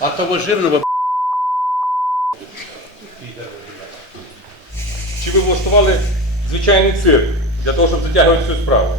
А того жирного Чи ви влаштували звичайний цирк для того, щоб затягувати цю справу?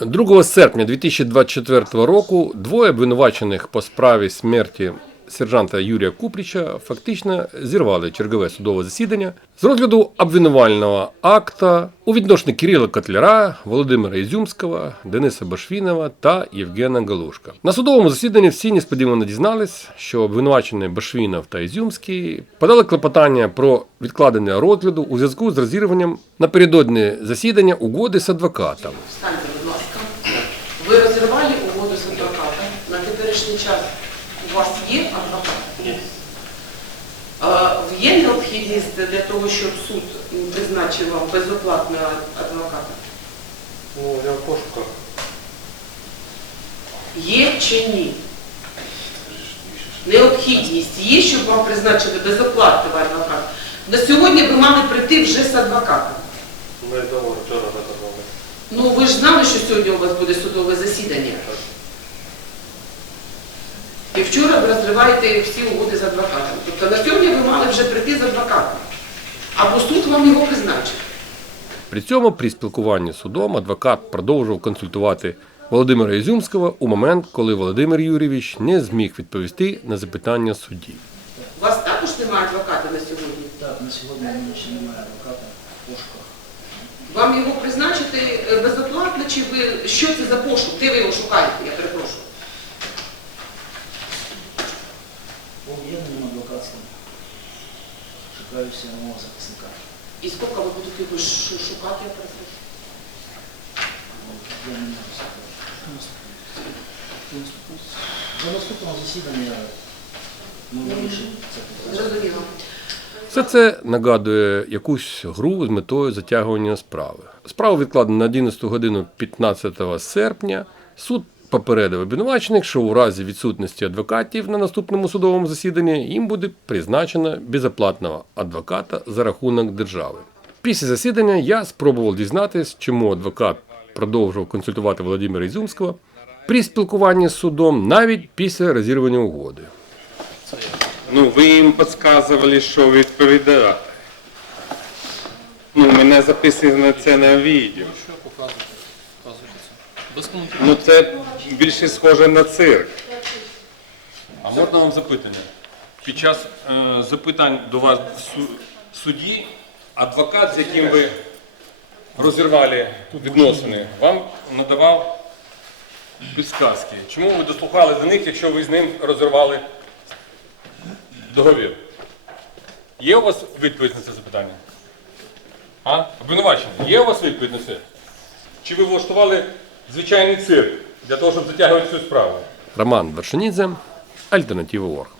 2 серпня 2024 року двоє обвинувачених по справі смерті сержанта Юрія Купріча фактично зірвали чергове судове засідання з розгляду обвинувального акта у відношенні Кирила Котляра, Володимира Ізюмського, Дениса Башвінова та Євгена Галушка. На судовому засіданні всі несподівано дізнались, що обвинувачені Башвінов та Ізюмський подали клопотання про відкладення розгляду у зв'язку з розірванням напередодні засідання угоди з адвокатом. Встаньте, будь ласка. Ви розірвали угоду з адвокатом. На теперішній час у вас є адвокат? Ні. Є необхідність для того, щоб суд призначив вам безоплатного адвоката? Ну, я в пошуках. Є чи ні? Необхідність є, щоб вам призначили безоплатного адвоката. На сьогодні ви мали прийти вже з адвокатом. Ми вчора. Ну, ви ж знали, що сьогодні у вас буде судове засідання. І вчора ви розриваєте всі угоди з адвокатом. Тобто на сьогодні ви мали вже прийти з адвокатом. Або суд вам його призначив. При цьому при спілкуванні з судом адвокат продовжував консультувати Володимира Ізюмського у момент, коли Володимир Юрійович не зміг відповісти на запитання судді. У вас також немає адвоката на сьогодні. Так, на сьогодні ще немає адвоката в пошуках. Вам його призначити е, безоплатно, чи ви що це за пошук? Де ви його шукаєте? Я перепрошую. По об'єднанням адвокатським шукаю нового захисника. І скільки ви будете його шукати, я перепрошую? Я не можу сказати. До наступного засідання ми вирішимо це питання. Зрозуміло. Все це нагадує якусь гру з метою затягування справи. Справу відкладено на 11 годину 15 серпня. Суд попередив обвинувачених, що у разі відсутності адвокатів на наступному судовому засіданні їм буде призначено безоплатного адвоката за рахунок держави. Після засідання я спробував дізнатись, чому адвокат продовжував консультувати Володимира Ізюмського при спілкуванні з судом навіть після розірвання угоди. Ну, ви їм підказували, що відповідати. Ну, мене записано це на відео. Ну, це більше схоже на цирк. А можна вам запитання? Під час е, запитань до вас в су- суді адвокат, з яким ви розірвали відносини, вам надавав підсказки. Чому ви дослухали до них, якщо ви з ним розірвали договір? Є у вас відповідь на це запитання? А? Обвинувачення, є у вас відповідь на це? Чи ви влаштували звичайний цирк для того, щоб затягувати цю справу? Роман Вершинідзе, Альтернатива Орг.